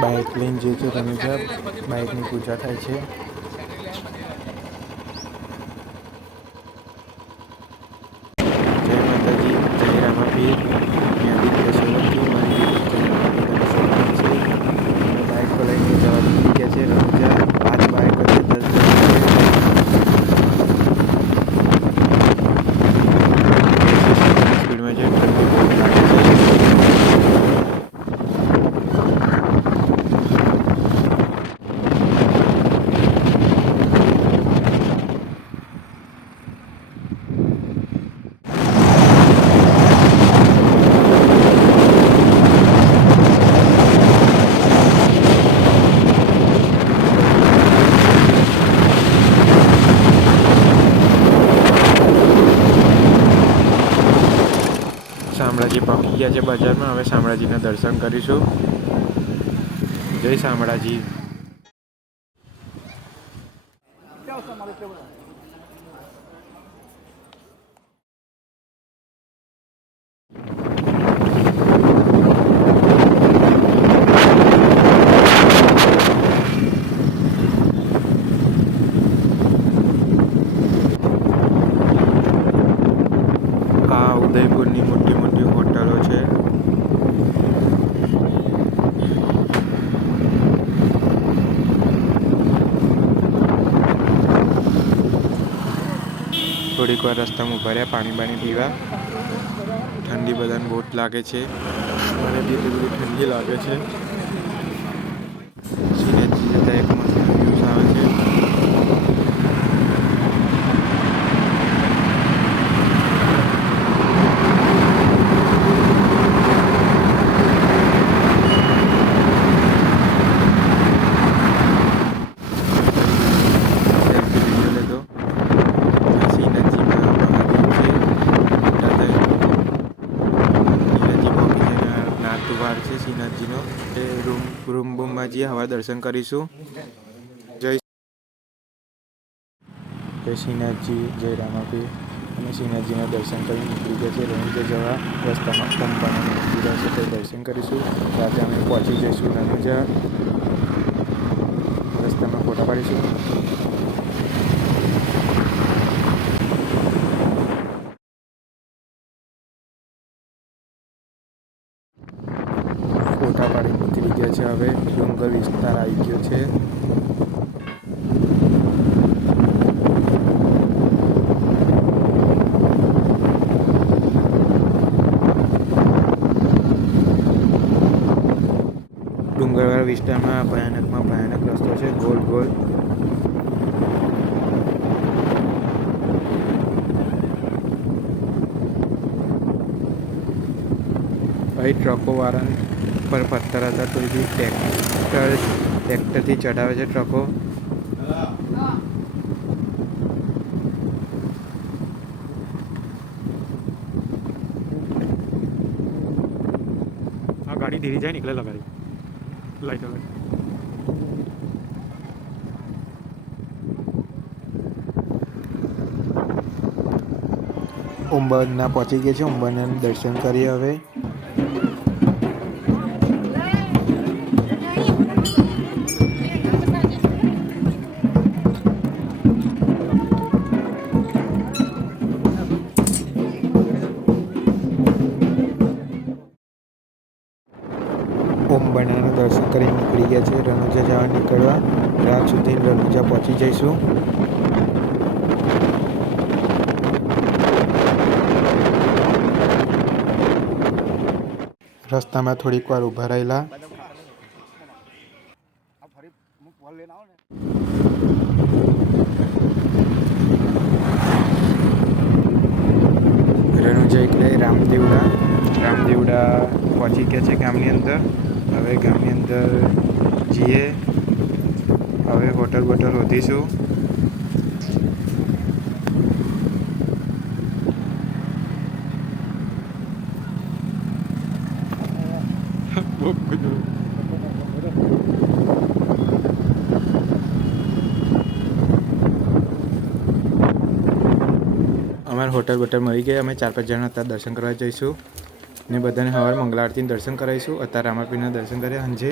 Bike લઈને જે છે રણુજા બાઇકની પૂજા થાય છે. જય માતાજી, જય રામાપીર. આદિત્ય સોલંકી, મારી યુટ્યુબ ચેનલમાં બધાને સ્વાગત છે. બાઇકો લઈને જવા નીકળી ગયા છે રણુજા. 5 બાઇકો છે, 10 સ્પીડમાં છે. ઠંડી બહુ લાગે છે. શામળાજી પહોંચી ગયા છે બજારમાં. હવે શામળાજીના દર્શન કરીશું. જય શામળાજી. આ ઉદયપુરની મોટી મોટી હોટલો છે. થોડીક વાર રસ્તામાં ઉભા રહ્યા પાણી બાણી પીવા. ઠંડી બધાને બહુ જ લાગે છે. મને બી એટલી બધી ઠંડી લાગે છે. સિનેજી જતા એક મસ્ત વ્યૂઝ આવે છે. શ્રીનાથજીનો એ રૂમ બૂમમાં જઈએ. હવા દર્શન કરીશું. જય શ્રીનાથજી, જય રામાપીર. અને શ્રીનાથજીના દર્શન કરી નીકળી ગયા છે રણુજા જવા. રસ્તામાં પંપાનું મંદિર હશે તે દર્શન કરીશું. રાતે અમે પહોંચી જઈશું રણુજા. રસ્તામાં ફોટા પાડીશું. ફોટા પાડી નીકળી ગયા છે. હવે ડુંગર વિસ્તાર આવી ગયો છે. ડુંગરવાળા વિસ્તારમાં ભયાનક રસ્તો છે. ગોળ ગોળ અહીં ટ્રકોવાળા પર પથ્થર હતા તો બી ટ્રેક્ટરથી ચડાવે છે ટ્રકો. આ ગાડી ધીરી જાય નીકળે લગાડી લાઈટ અંબાના પહોંચી ગયા છે. અંબાના દર્શન કરીએ હવે. અંબાના દર્શન કરી નીકળી ગયા છે. રણુજા જવા નીકળવા. રાત સુધી રણુજા પહોંચી જઈશું. રસ્તામાં થોડીક વાર ઊભા રહેલા. રણુજા એટલે રામદેવડા પહોંચી ગયા છે ગામની અંદર. હવે ગામની અંદર જઈએ. હવે હોટલ શોધીશું. અમારે હોટલ મળી ગઈ. અમે 4-5 જણા અત્યારે દર્શન કરવા જઈશું ને બધાને સવારે મંગળા આરતીના દર્શન કરાવીશું. અત્યારે રામાપીરના દર્શન કર્યા સાંજે.